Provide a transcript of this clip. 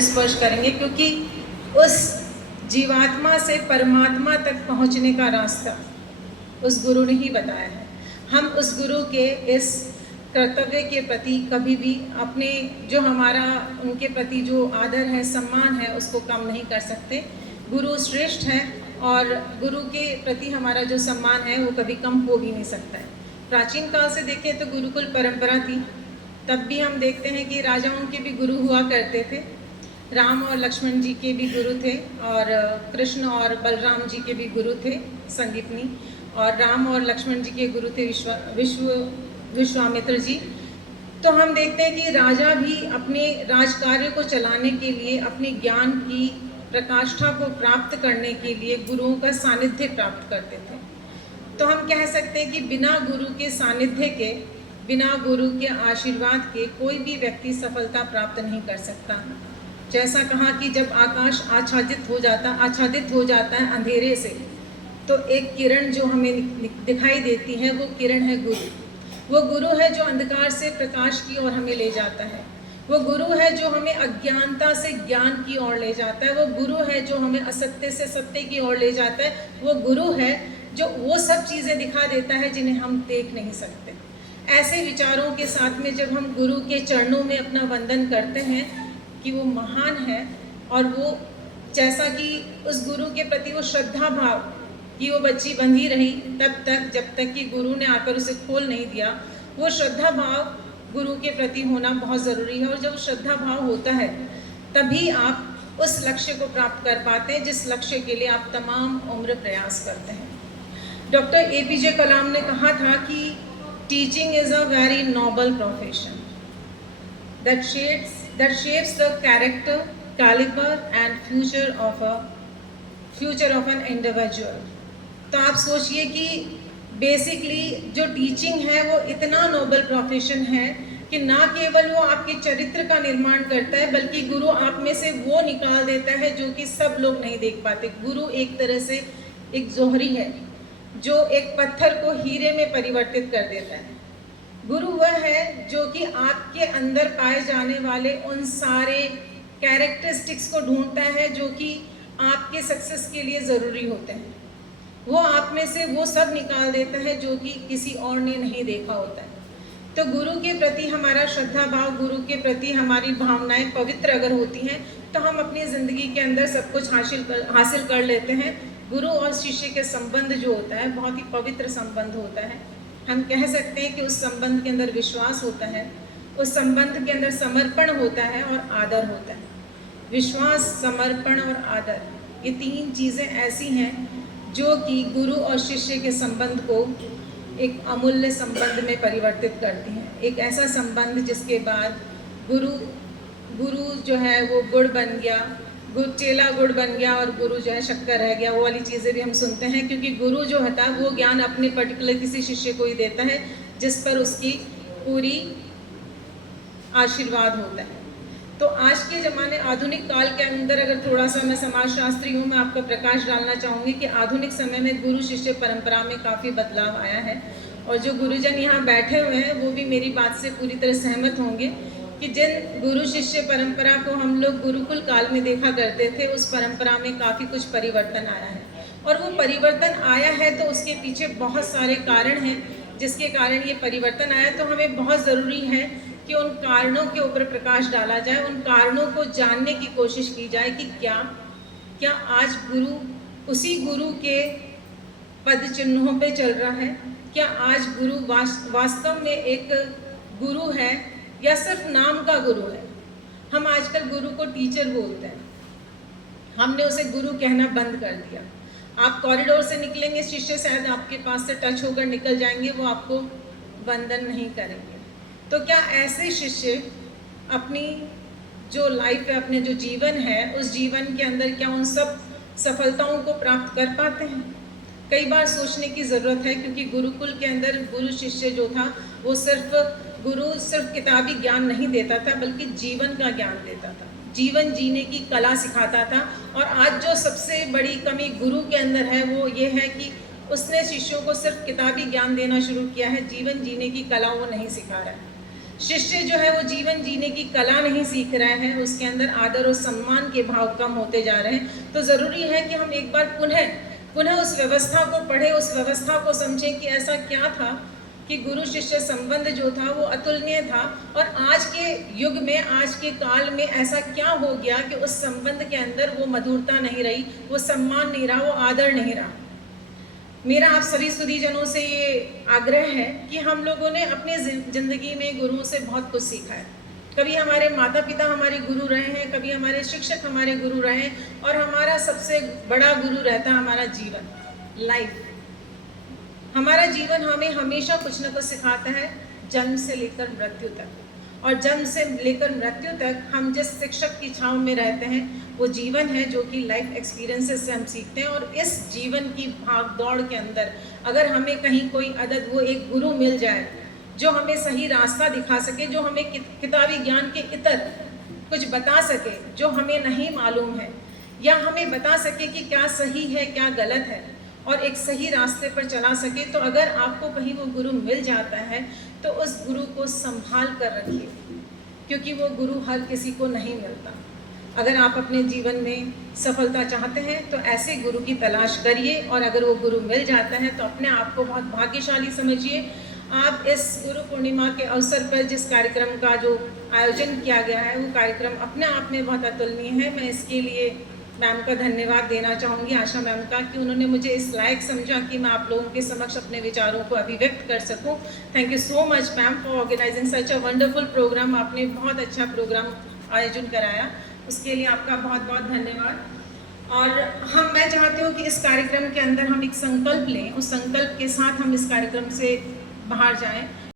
स्पर्श करेंगे, क्योंकि उस जीवात्मा से परमात्मा तक पहुंचने का रास्ता उस गुरु ने ही बताया है। हम उस गुरु के इस कर्तव्य के प्रति कभी भी अपने जो हमारा उनके प्रति जो आदर है, सम्मान है, उसको कम नहीं कर सकते। गुरु श्रेष्ठ है और गुरु के प्रति हमारा जो सम्मान है वो कभी कम हो भी नहीं सकता है। प्राचीन काल से देखें तो गुरुकुल परंपरा थी, तब भी हम देखते हैं कि राजाओं के भी गुरु हुआ करते थे। राम और लक्ष्मण जी के भी गुरु थे और कृष्ण और बलराम जी के भी गुरु थे संदीपनी, और राम और लक्ष्मण जी के गुरु थे विश्वामित्र जी। तो हम देखते हैं कि राजा भी अपने राजकार्य को चलाने के लिए, अपने ज्ञान की प्रकाष्ठा को प्राप्त करने के लिए गुरुओं का सानिध्य प्राप्त करते थे। तो हम कह सकते हैं कि बिना गुरु के सानिध्य के, बिना गुरु के आशीर्वाद के कोई भी व्यक्ति सफलता प्राप्त नहीं कर सकता। जैसा कहा कि जब आकाश आच्छादित हो जाता है अंधेरे से, तो एक किरण जो हमें दिखाई देती है वो किरण है गुरु। वो गुरु है जो अंधकार से प्रकाश की ओर हमें ले जाता है। वो गुरु है जो हमें अज्ञानता से ज्ञान की ओर ले जाता है। वो गुरु है जो हमें असत्य से सत्य की ओर ले जाता है। वो गुरु है जो वो सब चीज़ें दिखा देता है जिन्हें हम देख नहीं सकते। ऐसे विचारों के साथ में जब हम गुरु के चरणों में अपना वंदन करते हैं कि वो महान है, और वो जैसा कि उस गुरु के प्रति वो श्रद्धा भाव कि वो बच्ची बंधी रही तब तक, जब तक कि गुरु ने आकर उसे खोल नहीं दिया, वो श्रद्धा भाव गुरु के प्रति होना बहुत ज़रूरी है। और जब श्रद्धा भाव होता है तभी आप उस लक्ष्य को प्राप्त कर पाते हैं जिस लक्ष्य के लिए आप तमाम उम्र प्रयास करते हैं। डॉक्टर APJ कलाम ने कहा था कि teaching is a very noble profession that shapes the character, caliber and future of an individual। तो आप सोचिए कि बेसिकली जो टीचिंग है वो इतना नोबल प्रोफेशन है कि ना केवल वो आपके चरित्र का निर्माण करता है, बल्कि गुरु आप में से वो निकाल देता है जो कि सब लोग नहीं देख पाते। गुरु एक तरह से एक जोहरी है जो एक पत्थर को हीरे में परिवर्तित कर देता है। गुरु वह है जो कि आपके अंदर पाए जाने वाले उन सारे कैरेक्टरिस्टिक्स को ढूंढता है जो कि आपके सक्सेस के लिए ज़रूरी होते हैं। वो आप में से वो सब निकाल देता है जो कि किसी और ने नहीं देखा होता है। तो गुरु के प्रति हमारा श्रद्धा भाव, गुरु के प्रति हमारी भावनाएं पवित्र अगर होती हैं तो हम अपनी ज़िंदगी के अंदर सब कुछ हासिल कर लेते हैं। गुरु और शिष्य के संबंध जो होता है बहुत ही पवित्र संबंध होता है। हम कह सकते हैं कि उस संबंध के अंदर विश्वास होता है, उस संबंध के अंदर समर्पण होता है और आदर होता है। विश्वास, समर्पण और आदर, ये तीन चीज़ें ऐसी हैं जो कि गुरु और शिष्य के संबंध को एक अमूल्य संबंध में परिवर्तित करती हैं। एक ऐसा संबंध जिसके बाद गुरु जो है वो गुड़ बन गया, चेला गुड़ बन गया और गुरु जो है शक्कर रह गया, वो वाली चीज़ें भी हम सुनते हैं। क्योंकि गुरु जो होता है वो ज्ञान अपने पर्टिकुलर किसी शिष्य को ही देता है जिस पर उसकी पूरी आशीर्वाद होता है। तो आज के ज़माने आधुनिक काल के अंदर अगर थोड़ा सा मैं समाजशास्त्री हूँ, मैं आपका प्रकाश डालना चाहूँगी कि आधुनिक समय में गुरु शिष्य परंपरा में काफ़ी बदलाव आया है। और जो गुरुजन यहाँ बैठे हुए हैं वो भी मेरी बात से पूरी तरह सहमत होंगे कि जिन गुरु शिष्य परंपरा को हम लोग गुरुकुल काल में देखा करते थे, उस परंपरा में काफ़ी कुछ परिवर्तन आया है। और वो परिवर्तन आया है तो उसके पीछे बहुत सारे कारण हैं जिसके कारण ये परिवर्तन आया। तो हमें बहुत ज़रूरी है कि उन कारणों के ऊपर प्रकाश डाला जाए, उन कारणों को जानने की कोशिश की जाए कि क्या आज गुरु उसी गुरु के पद चिन्हों पे चल रहा है? क्या आज गुरु वास्तव में एक गुरु है या सिर्फ नाम का गुरु है? हम आजकल गुरु को टीचर बोलते हैं, हमने उसे गुरु कहना बंद कर दिया। आप कॉरिडोर से निकलेंगे, शिष्य शायद आपके पास से टच होकर निकल जाएंगे, वो आपको वंदन नहीं करेंगे। तो क्या ऐसे शिष्य अपनी जो लाइफ है, अपने जो जीवन है, उस जीवन के अंदर क्या उन सब सफलताओं को प्राप्त कर पाते हैं? कई बार सोचने की ज़रूरत है, क्योंकि गुरुकुल के अंदर गुरु शिष्य जो था वो गुरु सिर्फ किताबी ज्ञान नहीं देता था, बल्कि जीवन का ज्ञान देता था, जीवन जीने की कला सिखाता था। और आज जो सबसे बड़ी कमी गुरु के अंदर है वो ये है कि उसने शिष्यों को सिर्फ किताबी ज्ञान देना शुरू किया है, जीवन जीने की कला वो नहीं सिखा रहा है। शिष्य जो है वो जीवन जीने की कला नहीं सीख रहा है, उसके अंदर आदर और सम्मान के भाव कम होते जा रहे हैं। तो ज़रूरी है कि हम एक बार पुनः उस व्यवस्था को पढ़ें, उस व्यवस्था को समझें कि ऐसा क्या था कि गुरु शिष्य संबंध जो था वो अतुलनीय था, और आज के युग में, आज के काल में ऐसा क्या हो गया कि उस संबंध के अंदर वो मधुरता नहीं रही, वो सम्मान नहीं रहा, वो आदर नहीं रहा। मेरा आप सभी सुधीजनों से ये आग्रह है कि हम लोगों ने अपने ज़िंदगी में गुरुओं से बहुत कुछ सीखा है। कभी हमारे माता पिता हमारे गुरु रहे हैं, कभी हमारे शिक्षक हमारे गुरु रहे हैं, और हमारा सबसे बड़ा गुरु रहता है हमारा जीवन, लाइफ। हमारा जीवन हमें हमेशा कुछ न कुछ सिखाता है, जन्म से लेकर मृत्यु तक। और जन्म से लेकर मृत्यु तक हम जिस शिक्षक की छाँव में रहते हैं वो जीवन है जो कि लाइफ एक्सपीरियंसेस से हम सीखते हैं। और इस जीवन की भाग दौड़ के अंदर अगर हमें कहीं कोई अदद वो एक गुरु मिल जाए जो हमें सही रास्ता दिखा सके, जो हमें किताबी ज्ञान के इतर कुछ बता सके जो हमें नहीं मालूम है, या हमें बता सके कि क्या सही है क्या गलत है, और एक सही रास्ते पर चला सके, तो अगर आपको कहीं वो गुरु मिल जाता है तो उस गुरु को संभाल कर रखिए, क्योंकि वो गुरु हर किसी को नहीं मिलता। अगर आप अपने जीवन में सफलता चाहते हैं तो ऐसे गुरु की तलाश करिए, और अगर वो गुरु मिल जाता है तो अपने आप को बहुत भाग्यशाली समझिए। आप इस गुरु पूर्णिमा के अवसर पर जिस कार्यक्रम का जो आयोजन किया गया है वो कार्यक्रम अपने आप में बहुत अतुलनीय है। मैं इसके लिए मैम का धन्यवाद देना चाहूँगी, आशा मैम का, कि उन्होंने मुझे इस लायक समझा कि मैं आप लोगों के समक्ष अपने विचारों को अभिव्यक्त कर सकूँ। Thank you so much ma'am for organising such a wonderful programme. आपने बहुत अच्छा प्रोग्राम आयोजन कराया, उसके लिए आपका बहुत बहुत धन्यवाद। और मैं चाहती हूँ कि इस कार्यक्रम के अंदर हम एक संकल्प लें, उस संकल्प के साथ हम इस कार्यक्रम से बाहर जाएं।